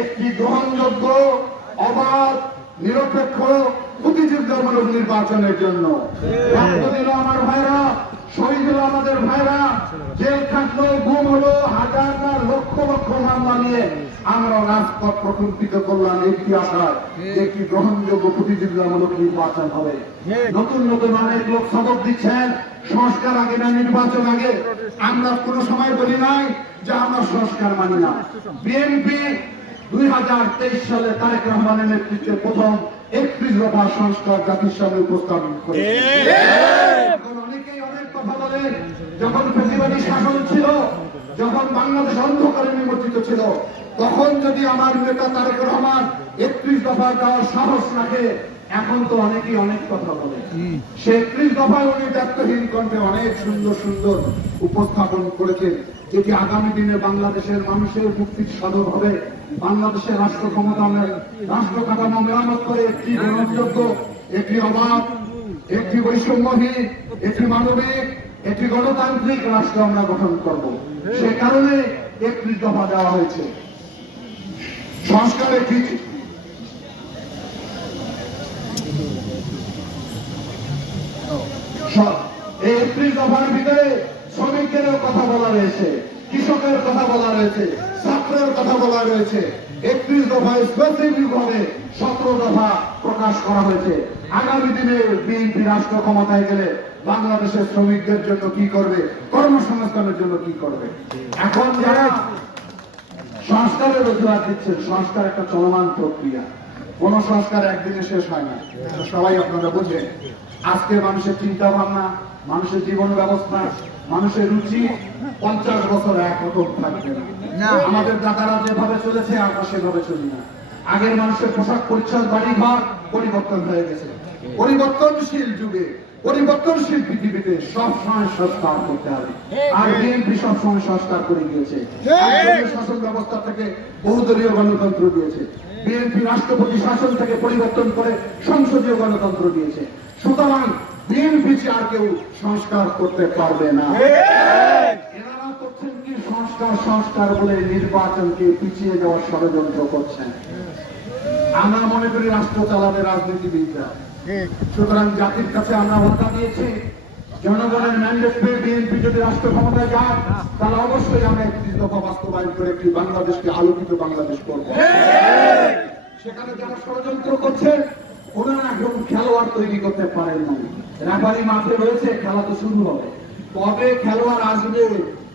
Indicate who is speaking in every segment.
Speaker 1: একটি গ্রহণযোগ্য, অবাধ, নিরপেক্ষ নির্বাচনের জন্য। আমার ভাইরা শহীদ হলো আমাদের ভাইরা। জেল গুম হলো, হাজার লক্ষ লক্ষ মামলা নিয়ে আমরা রাজপথ করলাম একটি আশায় একটি গ্রহণযোগ্য প্রতিযোগিতামূলক নির্বাচন হবে। নতুন নতুন অনেক লোক সবক দিচ্ছেন। সংস্কার আগে না, নির্বাচন আগে। আমরা কোনো সময় বলি নাই যে আমরা সংস্কার মানি না। বিএনপি দুই সালে তারেক রহমানের নেতৃত্বে প্রথম একত্রিশ দফা সংস্কার জাতির সামনে উপস্থাপন করে এখন অনেকেই অনেক কথা বলে যখন ফেসিবাদী শাসন ছিল যখন বাংলাদেশ অন্ধকারে নিমজ্জিত ছিল তখন যদি আমার নেতা তারেক রহমান একত্রিশ দফা দেওয়ার সাহস রাখে এখন তো অনেকেই অনেক কথা বলে। সে একত্রিশ দফায় উনি দায়িত্বহীন কণ্ঠে অনেক সুন্দর সুন্দর উপস্থাপন করেছেন যেটি আগামী দিনে বাংলাদেশের মানুষের মুক্তির সদর হবে। বাংলাদেশের রাষ্ট্র ক্ষমতা রাষ্ট্র কাঠামো মেরামত করে একটি গ্রহণযোগ্য একটি অবাধ, একটি বৈষম্যহীন, একটি মানবিক, একটি গণতান্ত্রিক রাষ্ট্র আমরা গঠন করব। সে কারণে একত্রিশ দফা দেওয়া হয়েছে। সংস্কারে ঠিক এই একত্রিশ দফার ভিতরে শ্রমিকদেরও কথা বলা রয়েছে, কৃষকের কথা বলা রয়েছে, ছাত্রের কথা বলা রয়েছে একত্রিশ দফায় স্পেসিফিক ভাবে সতেরো দফা প্রকাশ করা হয়েছে। আগামী দিনে বিএনপি রাষ্ট্র ক্ষমতায় গেলে বাংলাদেশের শ্রমিকদের জন্য কি করবে, কর্মসংস্থানের জন্য কি করবে? এখন যারা সংস্কারের অজুহাত দিচ্ছেন, সংস্কার একটা চলমান প্রক্রিয়া। কোন সংস্কার একদিনে শেষ হয় না। সবাই আপনারা বুঝেন আজকে মানুষের চিন্তা ভাবনা মানুষের জীবন ব্যবস্থা মানুষের রুচি পঞ্চাশ বছর একরকম থাকবে না। আমাদের দাদারা যেভাবে চলেছে আমরা সেভাবে চলি না। আগের মানুষের পোশাক পরিচ্ছদ বাড়ি ঘর পরিবর্তন হয়ে গেছে। পরিবর্তনশীল যুগে পরিবর্তনশীল পৃথিবীতে সব সময় সংস্কার করতে হবে। আর বিএনপি সব সময় সংস্কার করে গিয়েছে শাসন ব্যবস্থা থেকে বহুদলীয় গণতন্ত্র দিয়েছে। বিএনপি রাষ্ট্রপতি শাসন থেকে পরিবর্তন করে সংসদীয় গণতন্ত্র দিয়েছে। সুতরাং বিএনপি আর কেউ সংস্কার করতে পারবে না। এনারা করছেন কি সংস্কার সংস্কার বলে নির্বাচনকে পিছিয়ে যাওয়ার ষড়যন্ত্র করছেন। আমরা মনে করি রাষ্ট্র চালাবে রাজনীতিবিদরা। সুতরাং জাতির কাছে আমরা ওয়াদা দিয়েছি জনগণের ম্যান্ডেট পেয়ে বিএনপি যদি রাষ্ট্র ক্ষমতায় যায় তাহলে অবশ্যই আমরা একটি দফা বাস্তবায়ন করে একটি বাংলাদেশকে আলোকিত বাংলাদেশ করব। সেখানে যারা ষড়যন্ত্র করছে ওনারা এখন খেলোয়াড় তৈরি করতে পারেন না রেফারি মাঠে রয়েছে খেলা তো শুরু হবে। কবে খেলোয়াড় আসবে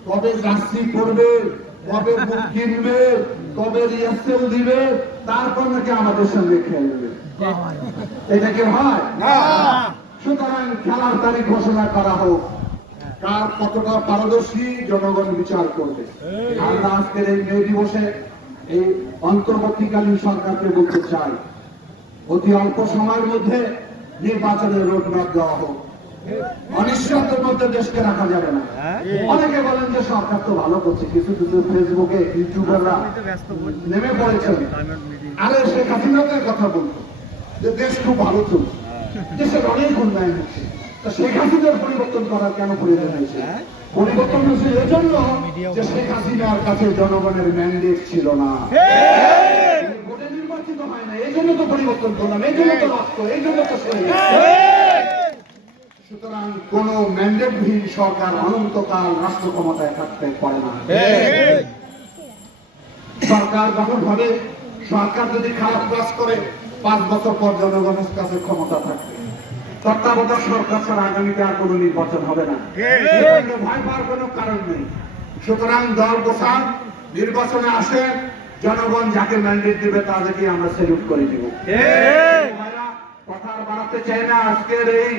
Speaker 1: কবে জার্সি করবে কবে বুক কিনবে কবে রিহার্সেল দিবে তারপর নাকি আমাদের সঙ্গে খেলবে। এটা কি হয়? সুতরাং খেলার তারিখ ঘোষণা করা হোক। কার কতটা পারদর্শী জনগণ বিচার করবে। আমরা আজকের এই মে দিবসে এই অন্তর্বর্তীকালীন সরকারকে বলতে চাই অতি অল্প সময়ের মধ্যে নির্বাচনের রোডম্যাপ দেওয়া হোক। অনিশ্চয়তার মধ্যে দেশকে রাখা যাবে না। অনেকে বলেন যে সরকার তো ভালো করছে কিছু কিছু ফেসবুকে ইউটিউবাররা নেমে পড়েছেন। আরে শেখ হাসিনাদের কথা বলতো যে দেশ খুব ভালো চলছে। দেশের অনেক উন্নয়ন হচ্ছে। তা শেখ হাসিনার পরিবর্তন করার কেন প্রয়োজন হয়েছে পরিবর্তন হয়েছে এজন্য যে শেখ হাসিনার কাছে জনগণের ম্যান্ডেট ছিল না ভোটে নির্বাচিত হয় না এই জন্য তো পরিবর্তন করলাম এই জন্য তো রক্ত এই জন্য তো সুতরাং কোন ম্যান্ডেটবিহীন সরকার অনন্তকাল রাষ্ট্র ক্ষমতায় থাকতে পারে না। সরকার যখন হবে সরকার যদি খারাপ কাজ করে পাঁচ বছর পর জনগণের কাছে ক্ষমতা থাকবে। তত্ত্বাবধায়ক সরকার ছাড়া আগামীতে আর কোনো নির্বাচন হবে না। ভয় পাওয়ার কোনো কারণ নেই। সুতরাং দল বসান নির্বাচনে আসেন জনগণ যাকে ম্যান্ডেট দিবে তাদেরকে আমরা সেলুট করে দিব। কথা বাড়াতে চাই না। আজকের এই